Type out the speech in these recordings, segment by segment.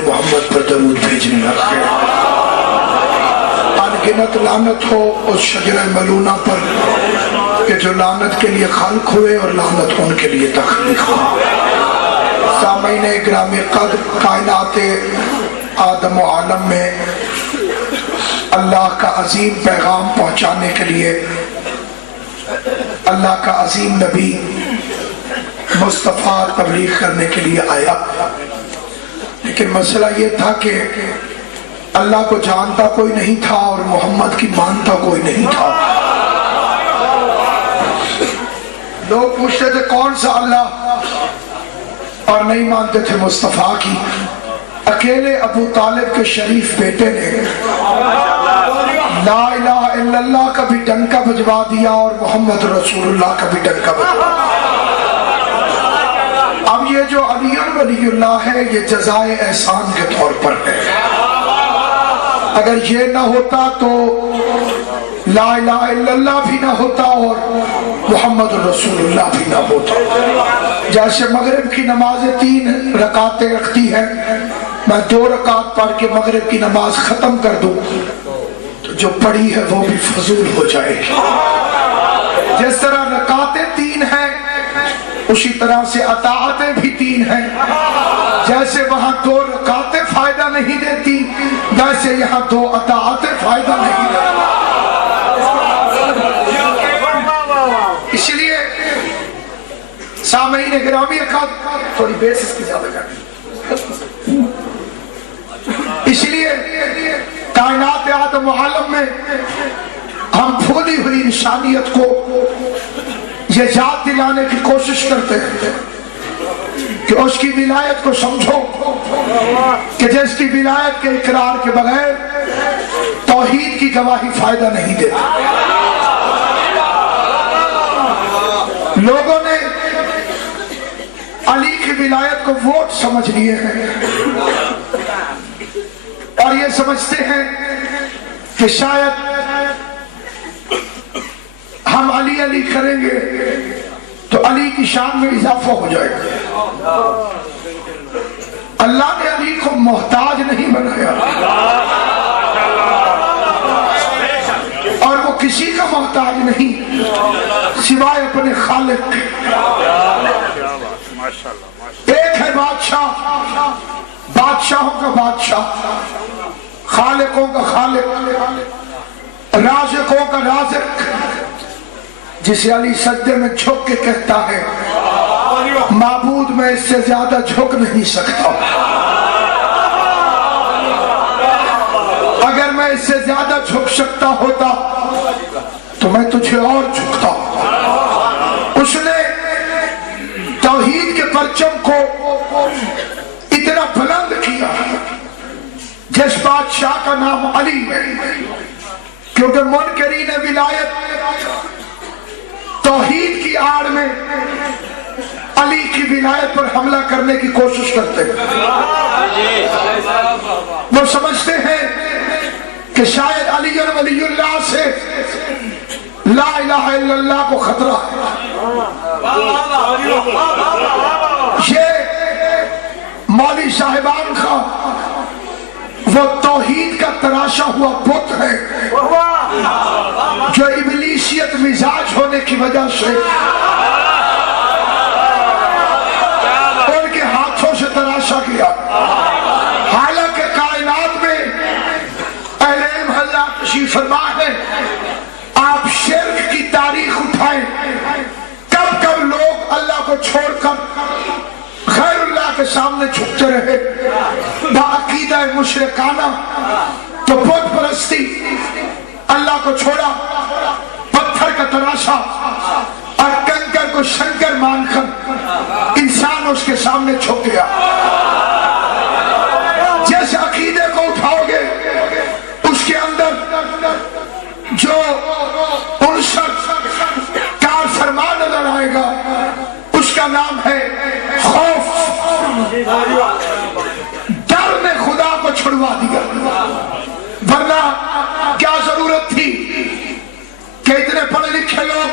محمد پر درود بھیجنے لگے. انگنت لعنت ہو اس شجرہ ملونہ پر کہ جو لعنت کے لیے خلق ہوئے اور لعنت ان کے لیے تخلیق ہوئے. سامعین اکرام قدر، کائنات آدم و عالم میں اللہ کا عظیم پیغام پہنچانے کے لیے اللہ کا عظیم نبی مصطفیٰ تبلیغ کرنے کے لیے آیا. لیکن مسئلہ یہ تھا کہ اللہ کو جانتا کوئی نہیں تھا اور محمد کی مانتا کوئی نہیں تھا. لوگ پوچھتے تھے کون سا اللہ، اور نہیں مانتے تھے مصطفیٰ کی. اکیلے ابو طالب کے شریف بیٹے نے لا الہ الا اللہ کا بھی ڈنکا بجوا دیا اور محمد رسول اللہ کا بھی ڈنکا بجوا دیا. اب یہ جو علی ولی اللہ ہے یہ جزائے احسان کے طور پر ہے. اگر یہ نہ ہوتا تو لا الہ الا اللہ بھی نہ ہوتا اور محمد رسول اللہ بھی نہ ہوتا. جیسے مغرب کی نمازیں 3 رکعتیں رکھتی ہیں، میں 2 رکعت پڑھ کے مغرب کی نماز ختم کر دوں تو جو پڑھی ہے وہ بھی فضول ہو جائے گی. جس طرح رکعتیں 3 ہیں اسی طرح سے اطاعتیں بھی 3 ہیں. جیسے وہاں 2 رکعتیں فائدہ نہیں دیتی ویسے یہاں 2 اطاعتیں فائدہ نہیں دیتی. اس لیے سامعین گرامی تھوڑی بیس اس کی زیادہ کریں. اس لیے کائنات آدم و عالم میں ہم بھولی ہوئی انسانیت کو یہ یاد دلانے کی کوشش کرتے ہیں کہ اس کی ولایت کو سمجھو کہ جس کی ولایت کے اقرار کے بغیر توحید کی گواہی فائدہ نہیں دیتی. لوگوں نے علی کی ولایت کو ووٹ سمجھ لیے ہیں اور یہ سمجھتے ہیں کہ شاید ہم علی علی کریں گے تو علی کی شان میں اضافہ ہو جائے گا. اللہ نے علی کو محتاج نہیں بنایا اور وہ کسی کا محتاج نہیں سوائے اپنے خالق کے. ایک ہے بادشاہ، بادشاہوں کا بادشاہ، خالقوں کا خالق، رازقوں کا رازق، جسے علی سجدے میں جھک کے کہتا ہے معبود میں اس سے زیادہ جھک نہیں سکتا، اگر میں اس سے زیادہ جھک سکتا ہوتا تو میں تجھے اور جھکتا. اس نے توحید کے پرچم کو اتنا بلند کیا جس بادشاہ کا نام علی ہے، کیونکہ منکرین ولایت توحید کی آڑ میں علی کی ولایت پر حملہ کرنے کی کوشش کرتے ہیں. وہ سمجھتے ہیں کہ شاید علی ولی اللہ سے لا الہ الا اللہ کو خطرہ ہے. یہ مولوی صاحبان کا وہ توحید کا تراشا ہوا بت ہے جو ابلیسیت مزاج ہونے کی وجہ سے ان کے ہاتھوں سے تراشا گیا. حالانکہ کائنات میں اہل علم حضرات تشریف فرما ہے، آپ شرک کی تاریخ اٹھائیں، کب کب لوگ اللہ کو چھوڑ کر غیر اللہ کے سامنے جھکتے رہے بعقیدہ مشرکانہ. تو بت پرستی، اللہ کو چھوڑا، پتھر کا تراشا اور کنکر کو شنکر مان کر انسان اس کے سامنے جھک گیا. جس عقیدے کو اٹھاؤ گے اس کے اندر جو عنصر کار فرما نظر آئے گا اس کا نام ہے خوف. ڈر نے خدا کو چھڑوا دیا، ورنہ کیا ضرورت تھی کہ اتنے پڑھے لکھے لوگ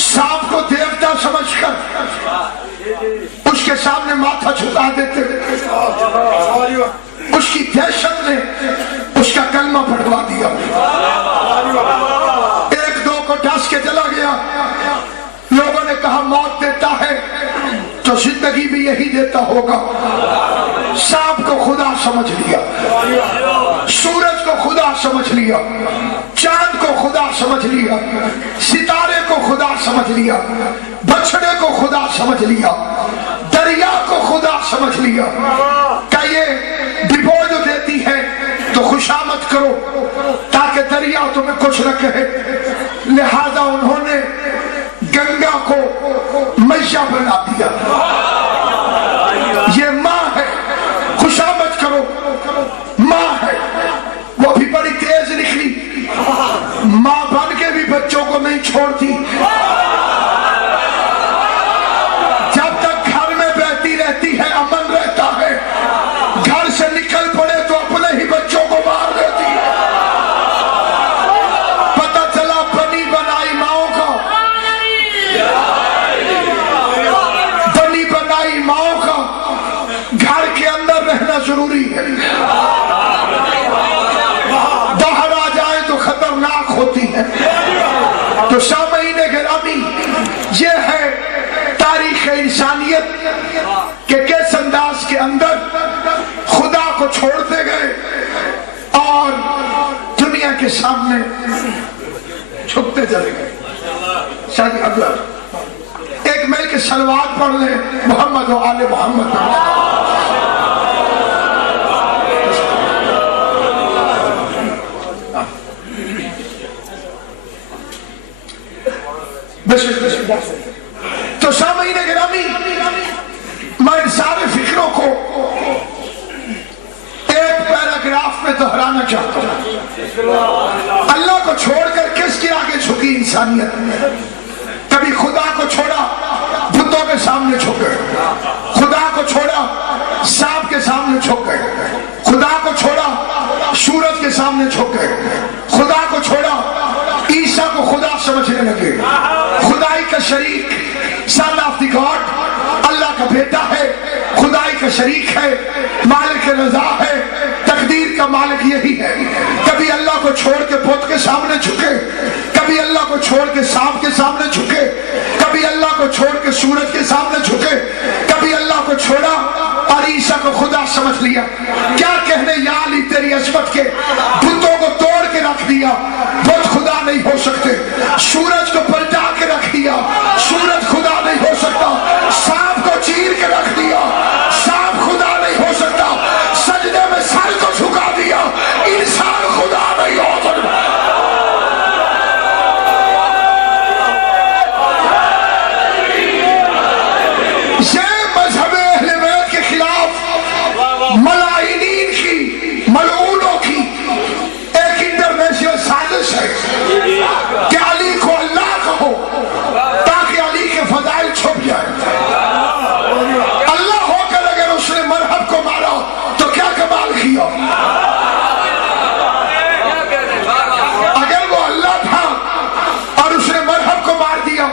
سانپ کو دیوتا سمجھ کر اس کے سامنے ماتھا جھکا دیتے، اس کی دہشت نے اس کا کلمہ پڑھوا دیا، ایک دو کو ڈس کے چلا گیا۔ لوگوں نے کہا موت دیتا ہے تو زندگی بھی یہی دیتا ہوگا۔ سانپ کو خدا سمجھ لیا، سورج کو خدا سمجھ لیا، چاند کو خدا سمجھ لیا، ستارے کو خدا سمجھ لیا، بچڑے کو خدا سمجھ لیا، دریا کو خدا سمجھ لیا کہ یہ ڈبو جو دیتی ہے تو خوشامد کرو تاکہ دریا تمہیں کچھ نہ کہے۔ لہذا انہوں نے گنگا کو میہ بنا دیا، یہ ماں ہے، خوشامد کرو، ماں ہے۔ وہ بھی بڑی تیز نکلی، ماں بن کے بھی بچوں کو نہیں چھوڑتی، جب تک گھر میں بیٹھی رہتی ہے امن رہتا ہے، گھر سے نکل پڑے تو اپنے ہی بچوں کو مار دیتی ہے۔ پتہ چلا بنی بنائی ماؤں کا، بنی بنائی ماؤں کا گھر کے اندر رہنا ضروری ہے، باہر آ جائے تو خطرناک ہوتی ہے۔ تو سامعین گرامی، یہ ہے تاریخ انسانیت کہ کس انداز کے اندر خدا کو چھوڑتے گئے اور دنیا کے سامنے جھکتے چلے گئے۔ شاید اگلا ایک مل کے صلوات پڑھ لیں، محمد و آل محمد۔ تو سامعین گرامی، میں ان سارے فکروں کو ایک پیراگراف میں دہرانا چاہتا ہوں۔ اللہ کو چھوڑ کر کس کے آگے جھکی انسانیت؟ کبھی خدا کو چھوڑا بتوں کے سامنے جھک گئے، خدا کو چھوڑا سانپ کے سامنے جھک گئے، خدا کو چھوڑا سورج کے سامنے جھک گئے، خدا کو چھوڑا عیسیٰ کو خدا سمجھنے لگے۔ خدائی کا شریک، سن آف دی گاڈ، اللہ کا بیٹا ہے، خدائی کا شریک ہے، مالک رضا ہے، تقدیر کا مالک یہی ہے۔ کبھی اللہ کو چھوڑ کے بت کے سامنے جھکے، کبھی اللہ کو چھوڑ کے سانپ کے سامنے جھکے، کبھی اللہ کو چھوڑ کے سورج کے سامنے جھکے، کبھی اللہ کو چھوڑا اور عیسیٰ کو خدا سمجھ لیا۔ کیا کہنے یا علی تیری عظمت کے، بتوں کو توڑ کے رکھ دیا، بت خدا نہیں ہو سکتے، سورج کو پلٹا کے رکھ دیا، سورج خدا نہیں ہو سکتا، سانپ کو چیر کے رکھ دیا، سانپ خدا نہیں ہو سکتا، سجدے میں سر کو جھکا دیا، انسان خدا نہیں ہو سکتا۔ یہ مذہب اہل بیت کے خلاف ملاعینین کی، ملعونوں کی ایک انٹرنیشنل سازش ہے کہ علی کو اللہ کہو تاکہ علی کے فضائل چھپ جائے۔ اللہ ہو کر اگر اس نے مرحب کو مارا تو کیا کمال کیا؟ اگر وہ اللہ تھا اور اس نے مرحب کو مار دیا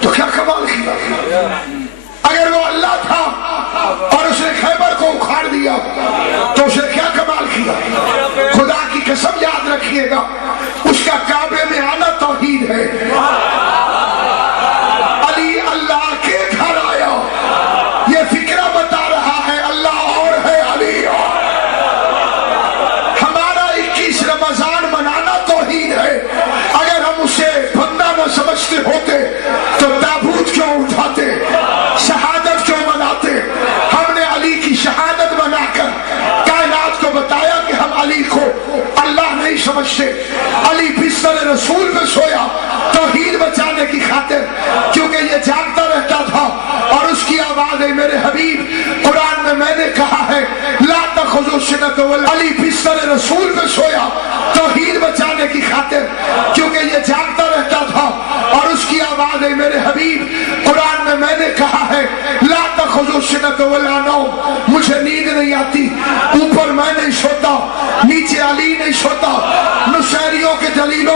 تو کیا کمال کیا؟ اگر وہ اللہ تھا اور اس نے خیبر کو اکھاڑ دیا تو اس نے کیا کمال کیا؟ خدا کی قسم یاد رکھیے گا، اس کا کعبے میں آنا توحید ہے۔ علی اللہ کے گھر آیا، یہ فکرہ بتا رہا ہے اللہ اور ہے علی اور۔ ہمارا 21 رمضان منانا توحید ہے۔ اگر ہم اسے بندہ نہ سمجھتے ہوتے تو تابوت کیوں اٹھاتے، شہادت کیوں مناتے؟ ہم نے علی کی شہادت بنا کر کائنات کو بتایا کہ ہم علی کو اللہ نہیں سمجھتے۔ علی بستر رسول میں سویا توحید بچانے کی خاطر، کیونکہ یہ جاگتا رہتا تھا اور اس کی آواز ہے میرے حبیب، قرآن میں نے کہا ہے لا تأخذوا سنۃ ولا، علی بستر رسول میں سویا توحید بچانے کی خاطر، کیونکہ یہ جاگتا رہتا تھا اور اس کی آواز ہے میرے حبیب، قرآن میں نے کہا ہے لا تأخذوا سنۃ ولا نوم، مجھے نیند نہیں آتی، اوپر میں نہیں سوتا، نیچے علی نہیں سوتا۔ نشیریوں کے دلیلوں